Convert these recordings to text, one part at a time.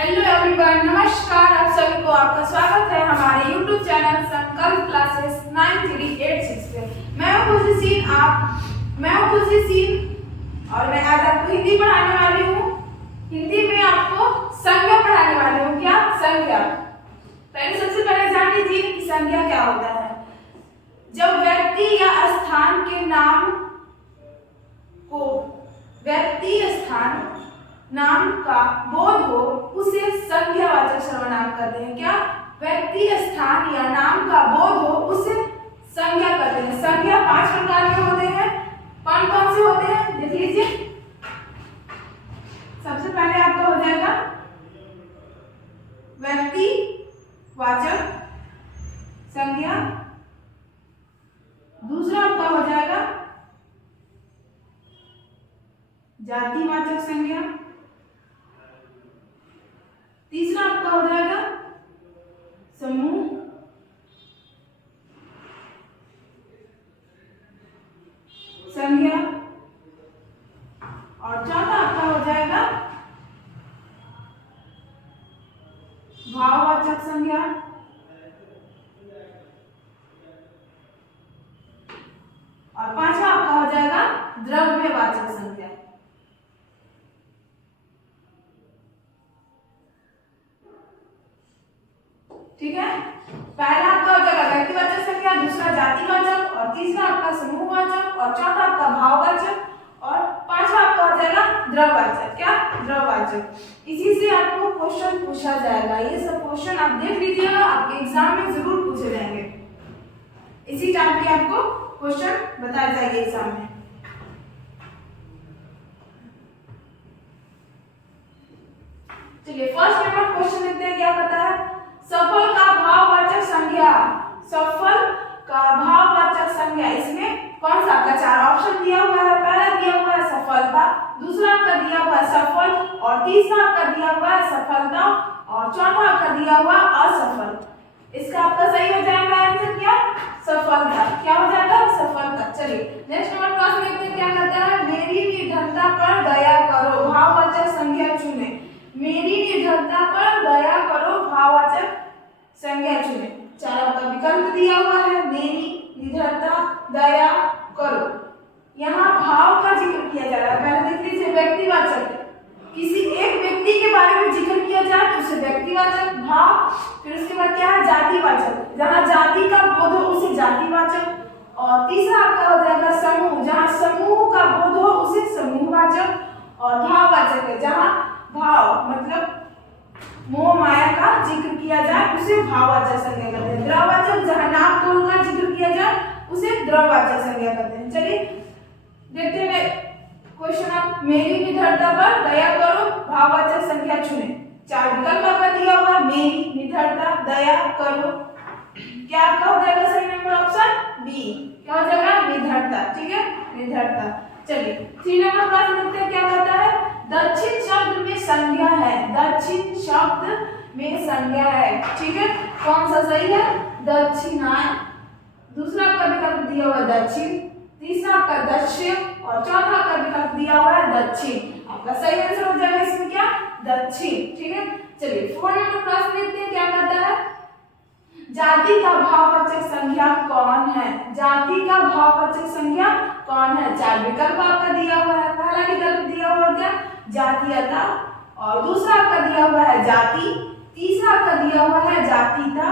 Hello everyone, नमस्कार। आप सभी को आपका स्वागत है हमारे यूट्यूब चैनल संकल्प क्लासेस 9386 पे। मैं हूं खुशी सिंह और मैं आज आपको हिंदी पढ़ाने वाली हूँ। हिंदी में आपको संज्ञा पढ़ाने वाली हूँ। क्या संज्ञा? सबसे पहले जान लीजिए कि संज्ञा क्या होता है। जब व्यक्ति या स्थान के नाम को नाम का बोध हो उसे संज्ञावाचक सर्वनाम कहते हैं। क्या? व्यक्ति, स्थान या नाम का बोध हो उसे संज्ञा कहते हैं। संज्ञा 5 प्रकार के होते हैं। कौन कौन से होते हैं देख लीजिए। सबसे पहले आपका हो जाएगा व्यक्ति वाचक संज्ञा। दूसरा आपका हो जाएगा जातिवाचक संज्ञा। तीसरा आपका हो जाएगा समूह संज्ञा। और चौथा आपका हो जाएगा भाववाचक संज्ञा। और पांचवा आपका हो जाएगा द्रव्यवाचक संज्ञा। ठीक है। पहला आपका हो जाएगा व्यक्तिवाचक संज्ञा, दूसरा जातिवाचक, और तीसरा आपका समूहवाचक, और चौथा आपका भाववाचक, और पांचवा आपका हो जाएगा द्रव्यवाचक। क्या? द्रव्यवाचक। इसी से आपको क्वेश्चन पूछा जाएगा। ये सब क्वेश्चन आप देख लीजिएगा, आपके एग्जाम में जरूर पूछे जाएंगे। इसी टाइप के आपको क्वेश्चन बताए जाएंगे एग्जाम में। चलिए फर्स्ट नंबर क्वेश्चन देखते हैं क्या कहता है। सफल का भाववाचक संज्ञा। सफल का भाववाचक संज्ञा, इसमें कौन सा आपका 4 ऑप्शन दिया हुआ है। पहला दिया हुआ है सफलता, दूसरा आपका दिया हुआ है सफल, और तीसरा आपका दिया हुआ है सफलता, और चौथा आपका दिया हुआ असफल। इसका आपका सही हो जाएगा आंसर क्या? सफलता। क्या हो जाएगा? सफलता। चलिए नेक्स्ट नंबर क्वेश्चन देखते हैं क्या कहता है। मेरी निर्धनता पर दया करो, भाववाचक संज्ञा चुने। मेरी निर्धनता पर दया करो, भाववाचक संज्ञा चुने। 4 आपका विकल्प दिया हुआ है। मेरी निर्धनता, दया करो। यहाँ भाव का जिक्र किया जा रहा है। पहले देख लीजिए व्यक्तिवाचक, किसी एक व्यक्ति के बारे में जिक्र किया जाए तो उसे व्यक्तिवाचक भाव। फिर उसके बाद क्या है? जातिवाचक, जहाँ जाति का बोध हो उसे जातिवाचक। और तीसरा आपका हो जाएगा समूह, जहाँ समूह का बोध हो उसे समूहवाचक। और भाववाचक है, जहाँ भाव मतलब मोह माया का जिक्र किया जाए उसे भाववाचक संज्ञा कहते हैं। द्रव्यवाचक, जहाँ नाम तोड़ का जिक्र किया जाए उसे द्रव्यवाचक संज्ञा कहते हैं। चलिए देखते हैं क्वेश्चन। आप मेरी निर्धनता पर दया करो, भाववाचक संज्ञा चुने। 4 विकल्प आपका दिया हुआ है। मेरी निर्धनता, दया करो। क्या आपका हो जाएगा सही नंबर? Option B. क्या हो जाएगा? निर्धनता। ठीक है, निर्धनता। चलिए 3 नंबर प्रश्न देखते हैं क्या कहता है। दक्षिण शब्द में संज्ञा है। दक्षिण शब्द में संज्ञा है। ठीक है, कौन सा सही है? दक्षिणाय। दूसरा आपका विकल्प दिया हुआ है दक्षिण, तीसरा आपका दक्षिण, और चौथा आपका विकल्प दिया हुआ है दक्षिण। आपका सही आंसर हो जाएगा इसमें क्या? दक्षिण। ठीक है। चलिए 4 नंबर प्रश्न देखते हैं क्या कहता है। जाति का भाववाचक संज्ञा कौन है? जाति का भाववाचक संज्ञा कौन है? 4 विकल्प आपका दिया हुआ है। पहला विकल्प दिया हुआ क्या? जातीयता, और दूसरा आपका दिया हुआ है जाति, तीसरा आपका दिया हुआ है जातीयता,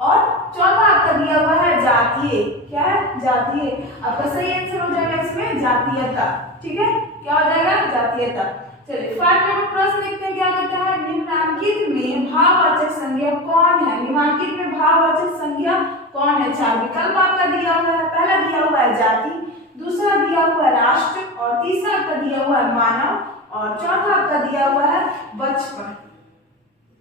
और चौथा आपका दिया हुआ है जातीय। क्या है? जातीय। आपका सही आंसर हो जाएगा इसमें जातीयता। ठीक है, क्या हो जाएगा? जातीयता। चलिए 5 नंबर प्रश्न देखते हैं क्या कहता है। निम्नलिखित में भाववाचक संज्ञा कौन है? निम्नलिखित में भाववाचक संज्ञा कौन है? 4 विकल्प आपका दिया हुआ है। पहला दिया हुआ है जाति, दूसरा दिया हुआ है राष्ट्र, और तीसरा आपका दिया हुआ है मानव, और चौथा आपका दिया हुआ है बचपन।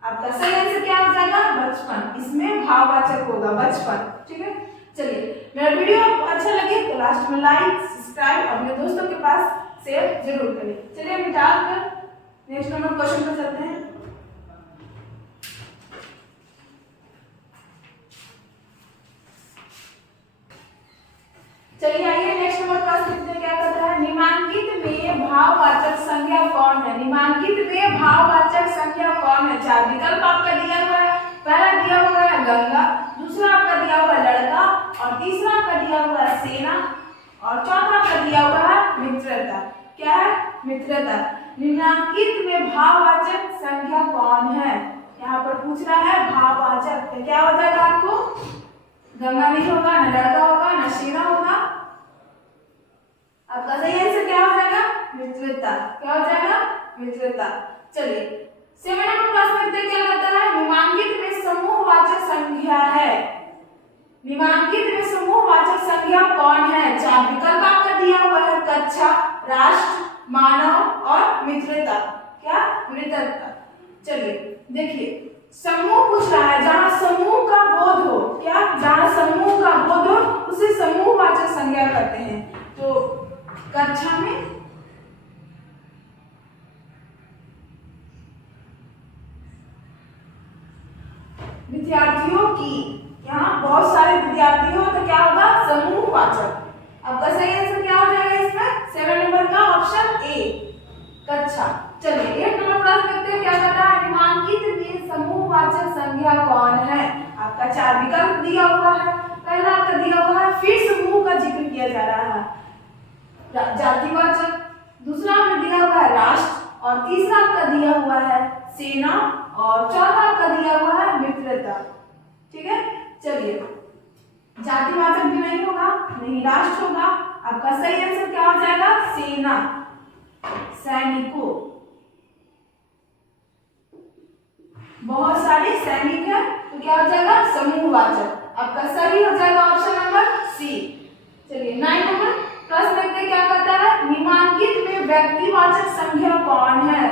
आपका सही आंसर क्या हो जाएगा? बचपन। इसमें भाववाचक होगा बचपन। ठीक है। चलिए मेरा वीडियो आपको अच्छा लगे तो लास्ट में लाइक, सब्सक्राइब, अपने दोस्तों के पास शेयर जरूर करें। चलिए हम डालकर नेक्स्ट नंबर क्वेश्चन पर चलते हैं। चलिए आइए नेक्स्ट नंबर प्रश्न देखते हैं क्या कहता है। निम्नलिखित में भाववाचक संज्ञा कौन है? निम्नलिखित में भाववाचक संज्ञा कौन है? चार विकल्प आपका दिया हुआ है। पहला दिया हुआ है गंगा, दूसरा आपका दिया हुआ है लड़का, और तीसरा आपका दिया हुआ है सेना, और चौथा आपका दिया हुआ है मित्रता। क्या है? मित्रता। निम्नलिखित में भाववाचक संज्ञा कौन है? यहाँ पर पूछ रहा है भाववाचक, तो क्या हो जाएगा आपको? गंगा नहीं होगा, न लड़का होगा, न सेना होगा। आपका सही आंसर क्या हो जाएगा? मित्रता। क्या हो जाएगा? मित्रता। चलिए 7 नंबर प्रश्न देखते क्या कहता है? निम्नलिखित में समूहवाचक संज्ञा है। निम्नलिखित में समूहवाचक संज्ञा कौन है? चार विकल्प आपका दिया हुआ है, कक्षा, राष्ट्र, मानव और मित्रता। क्या? मित्रता। चलिए देखिए समूह पूछ रहा है, जहां समूह का बोध हो, क्या? जहां समूह का बोध हो उसे समूहवाचक संज्ञा कहते हैं। तो कक्षा में विद्यार्थियों की, यहाँ बहुत सारे विद्यार्थी हो तो क्या होगा? समूहवाचक। आपका सही आंसर क्या हो जाएगा इसमें? 7 नंबर का ऑप्शन ए, कक्षा। चलिए 8 नंबर प्रश्न देखते हैं क्या कहता है? निम्नलिखित में समूहवाचक संज्ञा कौन है? आपका चार विकल्प दिया हुआ है। पहला आपका दिया हुआ है, फिर समूह का जिक्र किया जा रहा है, जातिवाचक। दूसरा आपने दिया हुआ है राष्ट्र, और तीसरा आपका दिया हुआ है सेना, और चौथा आपका दिया हुआ है मित्रता। ठीक है, चलिए जातिवाचक भी नहीं होगा, नहीं राष्ट्र होगा। आपका सही आंसर क्या हो जाएगा? सेना, सैनिकों। बहुत सारे सैनिक है तो क्या हो जाएगा? समूहवाचक। आपका सही हो जाएगा ऑप्शन नंबर सी। चलिए 9 नंबर प्रश्न देखते क्या कहता है? निम्नलिखित में व्यक्तिवाचक संज्ञा कौन है?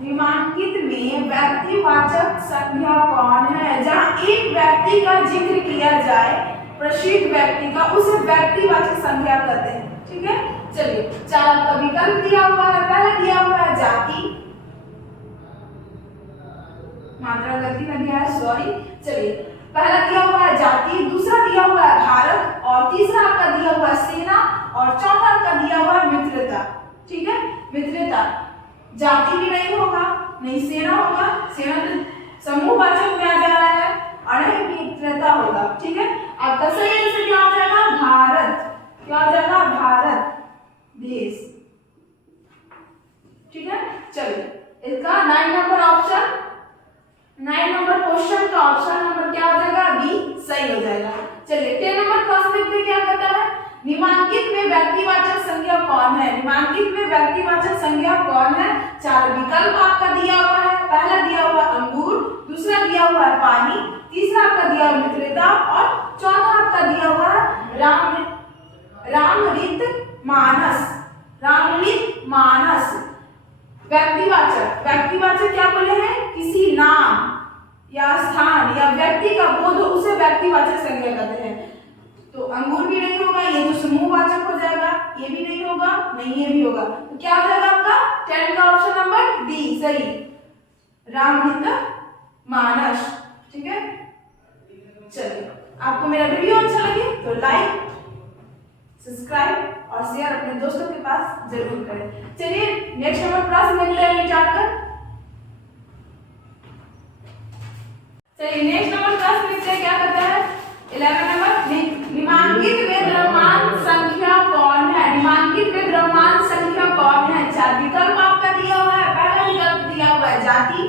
निम्नलिखित में व्यक्तिवाचक संज्ञा कौन है? जहां एक व्यक्ति का जिक्र किया जाए, प्रसिद्ध व्यक्ति का, उसे व्यक्तिवाचक संज्ञा कहते हैं। ठीक है, चलिए चार आपका विकल्प दिया हुआ है। पहला दिया हुआ है जाति, मात्रा गलती में दिया है, सॉरी। चलिए पहला दिया हुआ है जाति, दूसरा दिया हुआ है भारत, और तीसरा आपका दिया हुआ है सेना, और चौथा आपका दिया हुआ है मित्रता। ठीक है, मित्रता। जाति भी नहीं होगा, नहीं सेना होगा, सेना तो समूहवाचक में आ जा रहा है, और नहीं मित्रता होगा। ठीक है, आपका सही आंसर क्या हो जाएगा? भारत। क्या हो जाएगा? भारत देश। ठीक है, चलिए इसका 9 नंबर ऑप्शन, 9 नंबर क्वेश्चन का ऑप्शन नंबर क्या हो जाएगा? बी सही हो जाएगा। चलिए 10 नंबर प्रश्न देखते क्या कहता है? निम्नलिखित में व्यक्तिवाचक संज्ञा कौन है? निम्नलिखित में व्यक्तिवाचक संज्ञा कौन है? चार विकल्प आपका दिया हुआ है। पहला दिया हुआ अंगूर, दूसरा दिया हुआ है पानी, तीसरा आपका दिया हुआ मित्रता, और चौथा आपका दिया हुआ है रामऋत मानस। रामऋत मानस। व्यक्तिवाचक, व्यक्तिवाचक क्या बोले हैं? किसी नाम या स्थान या व्यक्ति का बोध हो उसे व्यक्तिवाचक संज्ञा कहते हैं। तो अंगूर भी नहीं होगा, ये तो समूहवाचक हो जाएगा, ये भी नहीं होगा, नहीं ये भी होगा, तो क्या हो जाएगा आपका 10 का ऑप्शन नंबर डी सही, रामऋत मानस। ठीक है, चलिए आपको मेरा वीडियो अच्छा लगे तो लाइक, सब्सक्राइब और शेयर अपने दोस्तों के पास जरूर करें। चलिए नेक्स्ट नंबर प्रश्न देखते हैं जाकर। चलिए नेक्स्ट नंबर प्रश्न देखते क्या कहता है? 11 नंबर, निम्नलिखित में द्रव्यमान संख्या कौन है? निम्नलिखित में द्रव्यमान संख्या कौन है? चार विकल्प आपका दिया हुआ है। पहला विकल्प दिया हुआ है जाति,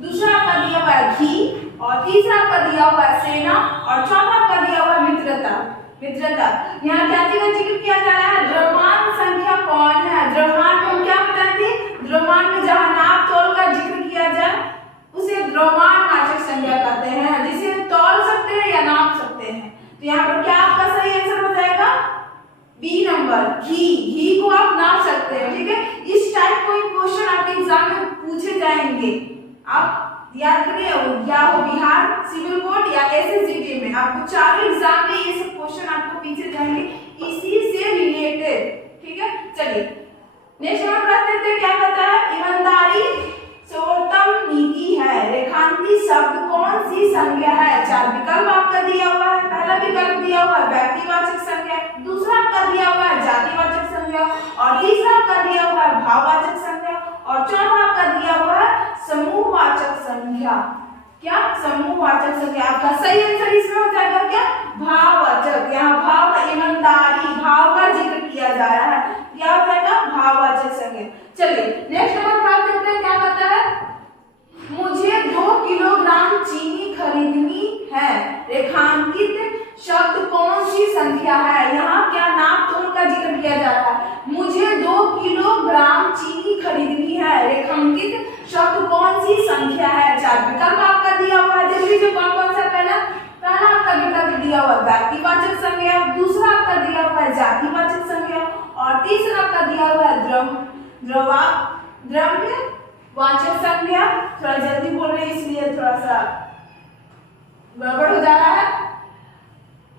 दूसरा आपका दिया हुआ है घी, और तीसरा आपका दिया हुआ है सेना, और चौथा आपका दिया हुआ है मित्रता। मित्रता यहाँ क्या चीज का जिक्र किया जा रहा है? द्रव्यमान संख्या कौन है? द्रव्यमान में हम क्या बताएंगे? द्रव्यमान में जहां नाप तोल का जिक्र किया जाए उसे द्रव्यमानवाचक संज्ञा कहते हैं, जिसे तौल सकते हैं या नाप सकते हैं। तो यहाँ पर क्या आपका सही आंसर हो जाएगा? बी नंबर, घी। घी को आप नाप सकते हैं। ठीक है, इस टाइप कोई क्वेश्चन आपके एग्जाम में पूछे जाएंगे, आप याद करिए, या वो बिहार सिविल कोड या एसएसजीटी में आपको चारों एग्जाम में ये सब क्वेश्चन आपको पीछे जाएंगे इसी से रिलेटेड। ठीक है, चलिए नेक्स्ट नंबर प्रश्न देखते हैं क्या कहता है? ईमानदारी सर्वोत्तम नीति है, रेखांकित शब्द कौन सी संज्ञा है? चार विकल्प आपका दिया हुआ है। पहला विकल्प दिया हुआ है व्यक्तिवाचक संज्ञा, दूसरा आपका दिया हुआ है जातिवाचक संज्ञा, और तीसरा आपका दिया हुआ है भाववाचक संज्ञा, और चौथा आपका दिया हुआ है समूहवाचक संख्या। क्या? समूहवाचक संख्या। आपका सही आंसर इसमें हो जाएगा क्या? भाववाचक। यहाँ भाव, ईमानदारी, भाव का जिक्र किया जा रहा है, क्या हो जाएगा? भाववाचक संज्ञा। चलिए नेक्स्ट नंबर प्राप्त करते हैं। क्या कहता है? मुझे 2 किलोग्राम चीनी खरीदनी है। रेखांकित शब्द कौन सी संख्या है? यहाँ क्या नाप तोल का जिक्र किया जा रहा है? मुझे 2 किलोग्राम चीनी खरीदनी है। रेखांकित शब्द कौन सी संख्या है? 4 विकल्प आपका दिया हुआ है। देख लीजिए कौन कौन सा। पहला आपका विकल्प दिया हुआ है व्यक्तिवाचक संज्ञा, दूसरा आपका दिया हुआ है जातिवाचक संज्ञा, और तीसरा आपका दिया हुआ है द्रव्यवाचक संज्ञा। थोड़ा जल्दी बोल रहे हैं इसलिए थोड़ा सा गड़बड़ हो जा रहा है।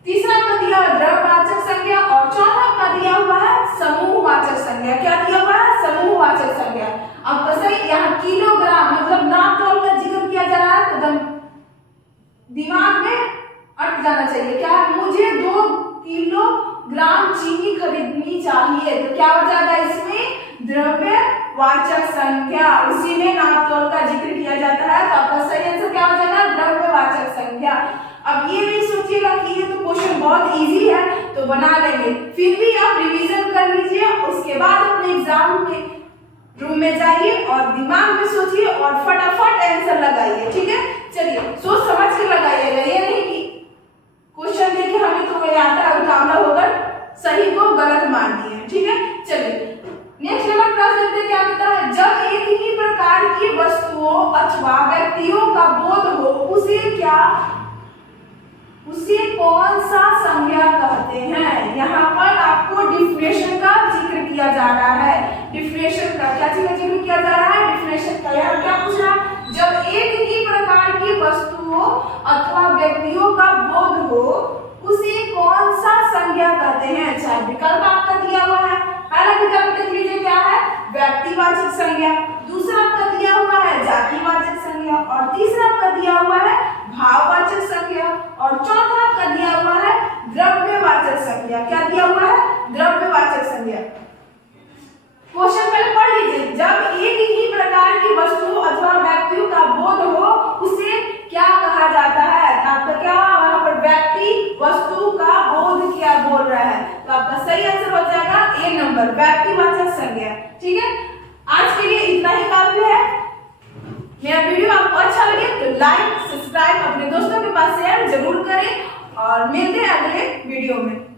तीसरा आपका दिया हुआ है द्रव्यवाचक संज्ञा, और चौथा आपका दिया हुआ है समूहवाचक संज्ञा। क्या दिया हुआ है? समूहवाचक संज्ञा। अब तो सही, यहाँ किलोग्राम मतलब नाप तोल का जिक्र किया जा रहा है, तो दिमाग में अट जाना चाहिए। क्या? मुझे 2 किलोग्राम चीनी खरीदनी चाहिए, तो क्या हो जाएगा इसमें? द्रव्यवाचक संख्या। उसी में नाप तोल का जिक्र किया जाता है, तो आपका सही आंसर क्या हो जाएगा? द्रव्यवाचक संख्या। अब ये नहीं सोचिएगा कि ये तो क्वेश्चन बहुत इजी है तो बना लेंगे, फिर भी आप रिवीजन कर लीजिए, उसके बाद अपने एग्जाम में रूम में जाइए और दिमाग में सोचिए और फटाफट आंसर लगाइए। ठीक है, चलिए सोच समझ के लगाइएगा, ये नहीं कि क्वेश्चन देखे हमें तो याद है उतावला होकर सही को गलत मान दिए। ठीक है, चलिए नेक्स्ट नंबर प्रश्न देखते हैं। क्या कहता है? जब एक ही प्रकार की वस्तुओं अथवा व्यक्तियों का बोध हो, उसे कौन सा संज्ञा कहते हैं? यहाँ पर आपको डिफिनेशन का जिक्र किया जा रहा है। डिफिनेशन का क्या चीज का जिक्र किया जा रहा है? डिफिनेशन का। यहाँ क्या पूछ रहा है? जब एक ही प्रकार की वस्तुओं अथवा व्यक्तियों का बोध हो, उसे कौन सा संज्ञा कहते हैं? 4 विकल्प आपका दिया हुआ है। पहला विकल्प देख लीजिए क्या है? व्यक्तिवाचक संज्ञा, दूसरा आपका दिया हुआ है जातिवाचक संज्ञा, और तीसरा आपका दिया हुआ है भाववाचक संज्ञा, और चौथा आपका दिया हुआ है द्रव्यवाचक संज्ञा। क्या दिया हुआ है? द्रव्यवाचक संज्ञा। क्वेश्चन पहले पढ़ लीजिए। जब एक ही प्रकार की वस्तु अथवा व्यक्तियों का बोध हो, उसे क्या कहा जाता है? आपका क्या वहां पर व्यक्ति वस्तु का बोध क्या बोल रहा है, तो आपका सही आंसर हो जाएगा ए नंबर, व्यक्तिवाचक संज्ञा। ठीक है, आज के लिए इतना ही काफी है। मेरा वीडियो आपको अच्छा लगे तो लाइक सब्सक्राइब अपने दोस्तों के पास शेयर जरूर करें, और मिलते हैं अगले वीडियो में।